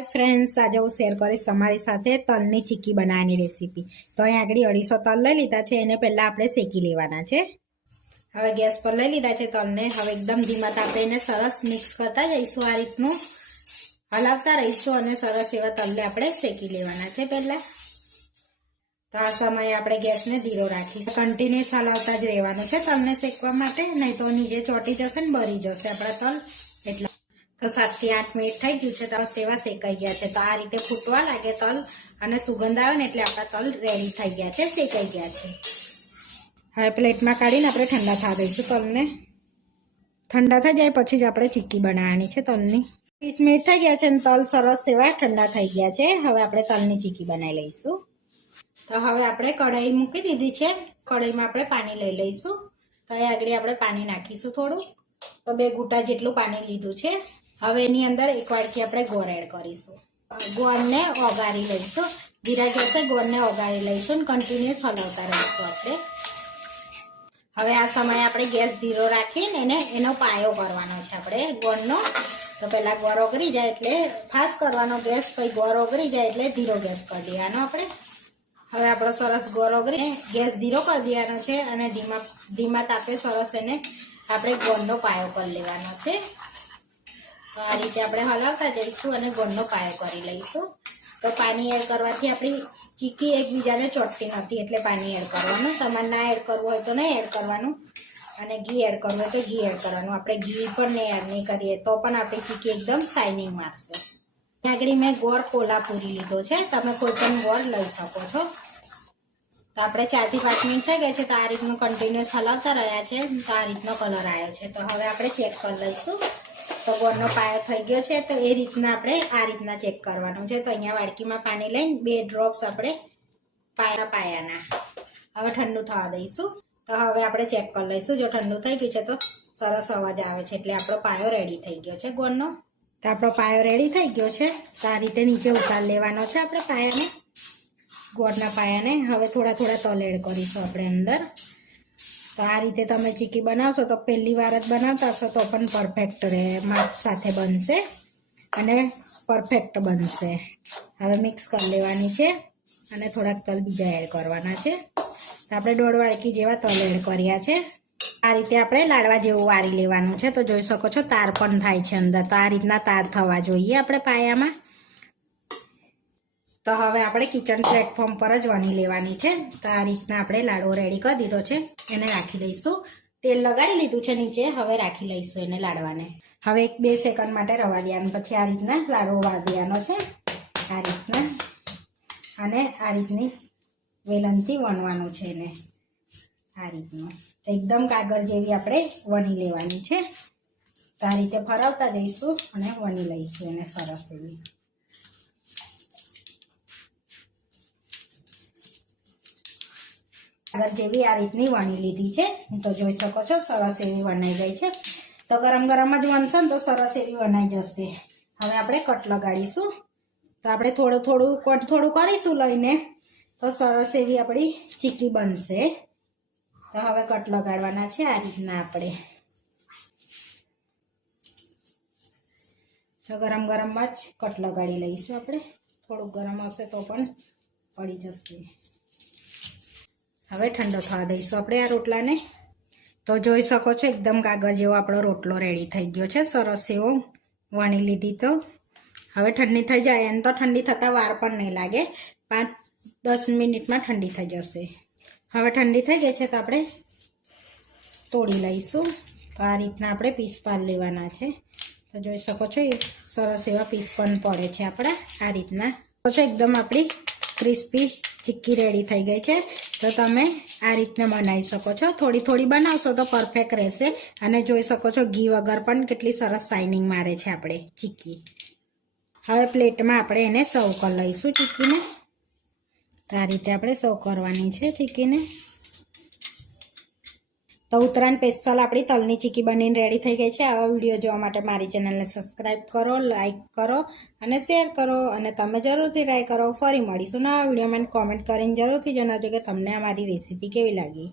Hi friends આજે હું share કરીશ તમારી સાથે તલની ચીક્કી બનાવવાની રેસીપી તો અહીં આગળ અઢીસો તલ લઈ લીધા છે, એને પહેલાં આપણે શેકી લેવાના છે. હવે ગેસ પર લઈ લીધા છે તલને. હવે એકદમ ધીમા તાપે એને સરસ મિક્સ કરતા જઈશું આ રીતનું. હલાવતા રહીશું અને સરસ એવા તલને આપણે શેકી લેવાના છે પહેલાં. તો આ સમયે આપણે ગેસને ધીરો રાખીશું. કન્ટિન્યુઅસ હલાવતા જ રહેવાનું છે તલને શેકવા માટે. નહીં તો નીચે ચોટી જશે ને બરી જશે આપણા તલ. એટલા તો સાતથી આઠ મિનિટ થઈ ગયું છે તો સેવા શેકાઈ ગયા છે. તો આ રીતે ફૂટવા લાગે તલ અને સુગંધ આવે ને એટલે આપણા તલ રેડી થઈ ગયા છે, શેકાઈ ગયા છે. હવે પ્લેટમાં કાઢીને આપણે ઠંડા થવા દઈશું તલને. ઠંડા થઈ જાય પછી જ આપણે ચીક્કી બનાવવાની છે તલની. વીસ મિનિટ થઈ ગયા છે અને તલ સરસ એવા ઠંડા થઈ ગયા છે. હવે આપણે તલની ચીક્કી બનાવી લઈશું. તો હવે આપણે કઢાઈ મૂકી દીધી છે. કઢાઈમાં આપણે પાણી લઈ લઈશું. તો એ આગળ આપણે પાણી નાખીશું થોડું. તો બે ઘૂંટા જેટલું પાણી લીધું છે. હવે એની અંદર એક વાડકી આપણે ગોળ એડ કરીશું. ગોળને ઓગાળી લઈશું. ધીરા ગેસે ગોળને ઓગાળી લઈશું અને કન્ટિન્યુઅસ હલાવતા રહીશું આપણે. હવે આ સમયે આપણે ગેસ ધીરો રાખીને એને, એનો પાયો કરવાનો છે આપણે ગોળનો. તો પહેલાં ગોળ ઓગળી જાય એટલે ફાસ્ટ કરવાનો ગેસ, પછી ગોળ ઓગળી જાય એટલે ધીરો ગેસ કરી દેવાનો આપણે. હવે આપણો સરસ ગોળ ઓગળી ગેસ ધીરો કરી દેવાનો છે અને ધીમા ધીમા તાપે સરસ એને આપણે ગોળનો પાયો કરી લેવાનો છે. આ રીતે આપણે હલાવતા જઈશું અને ગોળનો પાયો કરી લઈશું. તો પાણી એડ કરવાથી આપણી ચીકી એકબીજાને ચોટતી નથી એટલે પાણી એડ કરવાનું. તમારે ના એડ કરવું હોય તો નહીં એડ કરવાનું. અને ઘી એડ કરવું હોય તો ઘી એડ કરવાનું. આપણે ઘી પણ નહીં એડ નહીં કરીએ તો પણ આપણી ચીકી એકદમ શાઇનિંગ મારશે. આગળ મેં ગોળ કોલ્હાપુરી લીધો છે. તમે કોઈ પણ ગોળ લઈ શકો છો. તો આપણે ચારથી પાંચ મિનિટ થઈ ગયા છે તો આ રીતનું કન્ટિન્યુઅસ હલાવતા રહ્યા છે. તો આ રીતનો કલર આવ્યો છે. તો હવે આપણે ચેક કરી લઈશું. તો ગોળનો પાયો થઈ ગયો છે, તો એ રીતના આપણે આ રીતના ચેક કરવાનું છે. તો અહીંયા વાડકીમાં પાણી લઈને બે ડ્રોપ્સ આપણે પાયા પાયાના. હવે ઠંડુ થવા દઈશું. તો હવે આપણે ચેક કરી લઈશું જો ઠંડુ થઈ ગયું છે તો સરસ અવાજ આવે છે, એટલે આપણો પાયો રેડી થઈ ગયો છે ગોળનો. તો આપણો પાયો રેડી થઈ ગયો છે. તો આ રીતે નીચે ઉતાર લેવાનો છે આપણે પાયાને, ગોળના પાયાને. હવે થોડા થોડા તલેડ કરીશું આપણે અંદર. તો આ રીતે તમે ચીકી બનાવશો તો પહેલી વાર જ બનાવતા હશો તો પણ પરફેક્ટ રહે માપ સાથે બનશે અને પરફેક્ટ બનશે. હવે મિક્સ કરી લેવાની છે અને થોડાક તલ બીજા એડ કરવાના છે. તો આપણે દોઢ વાડકી જેવા તલ એડ કર્યા છે. આ રીતે આપણે લાડવા જેવું વારી લેવાનું છે. તો જોઈ શકો છો, તાર પણ થાય છે અંદર. તો આ રીતના તાર થવા જોઈએ આપણે પાયામાં. તો હવે આપણે કિચન પ્લેટફોર્મ પર જ વણી લેવાની છે. તો આ રીતના આપણે લાડવો રેડી કરી દીધો છે. એને રાખી દઈશું. તેલ લગાડી લીધું છે નીચે. હવે રાખી લઈશું એને લાડવાને. હવે એક બે સેકન્ડ માટે રવા દેવાનું પછી આ રીતના લાડવો વાળવાનો છે. આ રીતના. અને આ રીતની વેલણથી વણવાનું છે એને. આ રીતનું. એકદમ કાગળ જેવી આપણે વણી લેવાની છે. તો આ રીતે ફરાવતા જઈશું અને વણી લઈશું એને સરસ એવી. આગળ જેવી આ રીતની વણી લીધી છે. તો જોઈ શકો છો, સરસ એવી વણાઈ ગઈ છે. તો ગરમ ગરમ જ વણશો ને તો સરસ એવી વણાઈ જશે. હવે આપણે કટ લગાડીશું. તો આપણે થોડું થોડું કટ થોડું કરીશું લઈને. તો સરસ એવી આપણી ચીકી બનશે. તો હવે કટ લગાડવાના છે આ રીતના આપણે. તો ગરમ ગરમમાં જ કટ લગાડી લઈશું આપણે. થોડુંક ગરમ હશે તો પણ પડી જશે. હવે ઠંડો થવા દઈશું આપણે આ રોટલાને. તો જોઈ શકો છો, એકદમ કાગળ જેવો આપણો રોટલો રેડી થઈ ગયો છે, સરસ એવો વણી લીધી તો. હવે ઠંડી થઈ જાય, એમ તો ઠંડી થતાં વાર પણ નહીં લાગે. પાંચ, દસ મિનિટમાં ઠંડી થઈ જશે. હવે ઠંડી થઈ ગઈ છે તો આપણે તોડી લઈશું. તો આ રીતના આપણે પીસ પાડ લેવાના છે. તો જોઈ શકો છો, એ સરસ એવા પીસ પણ પડે છે આપણા, આ રીતના. છો, એકદમ આપણી ક્રિસ્પી ચીક્કી રેડી થઈ ગઈ છે. તો તમે આ રીતના બનાવી શકો છો. થોડી થોડી બનાવશો તો પરફેક્ટ રહેશે. અને જોઈ શકો છો ઘી વગર પણ કેટલી સરસ શાઇનિંગ મારે છે આપણે ચીક્કી. હવે પ્લેટમાં આપણે એને સર્વ કરી લઈશું ચીક્કીને. આ રીતે આપણે સર્વ કરવાની છે ચીક્કીને. તો ઉત્તરાયણ સ્પેશિયલ આપણી તલની ચીકી બનીને રેડી થઈ ગઈ છે. આવા વીડિયો જોવા માટે મારી ચેનલને સબસ્ક્રાઈબ કરો લાઇક કરો અને શેર કરો અને તમે જરૂરથી ટ્રાય કરો. ફરી મળીશું નવા વિડીયોમાં કોમેન્ટ કરીને જરૂરથી જણાવજો કે તમને આ મારી રેસીપી કેવી લાગી.